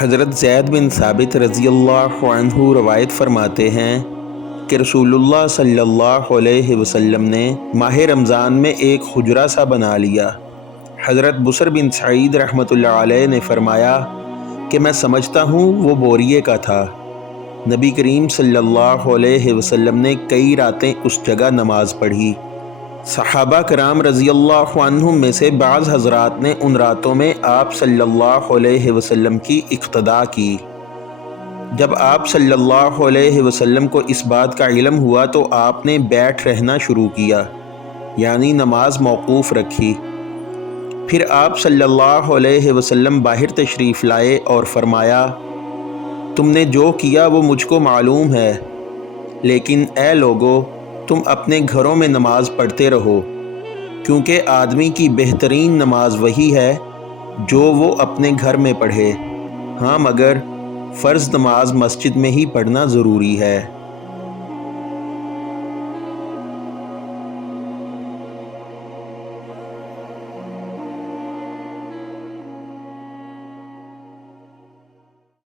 حضرت زید بن ثابت رضی اللہ عنہ روایت فرماتے ہیں کہ رسول اللہ صلی اللہ علیہ وسلم نے ماہ رمضان میں ایک حجرہ سا بنا لیا۔ حضرت بصر بن سعید رحمۃ اللہ علیہ نے فرمایا کہ میں سمجھتا ہوں وہ بوریے کا تھا۔ نبی کریم صلی اللہ علیہ وسلم نے کئی راتیں اس جگہ نماز پڑھی۔ صحابہ کرام رضی اللہ عنہم میں سے بعض حضرات نے ان راتوں میں آپ صلی اللہ علیہ وسلم کی اقتداء کی۔ جب آپ صلی اللہ علیہ وسلم کو اس بات کا علم ہوا تو آپ نے بیٹھ رہنا شروع کیا، یعنی نماز موقوف رکھی۔ پھر آپ صلی اللہ علیہ وسلم باہر تشریف لائے اور فرمایا، تم نے جو کیا وہ مجھ کو معلوم ہے، لیکن اے لوگو، تم اپنے گھروں میں نماز پڑھتے رہو، کیونکہ آدمی کی بہترین نماز وہی ہے جو وہ اپنے گھر میں پڑھے۔ ہاں، مگر فرض نماز مسجد میں ہی پڑھنا ضروری ہے۔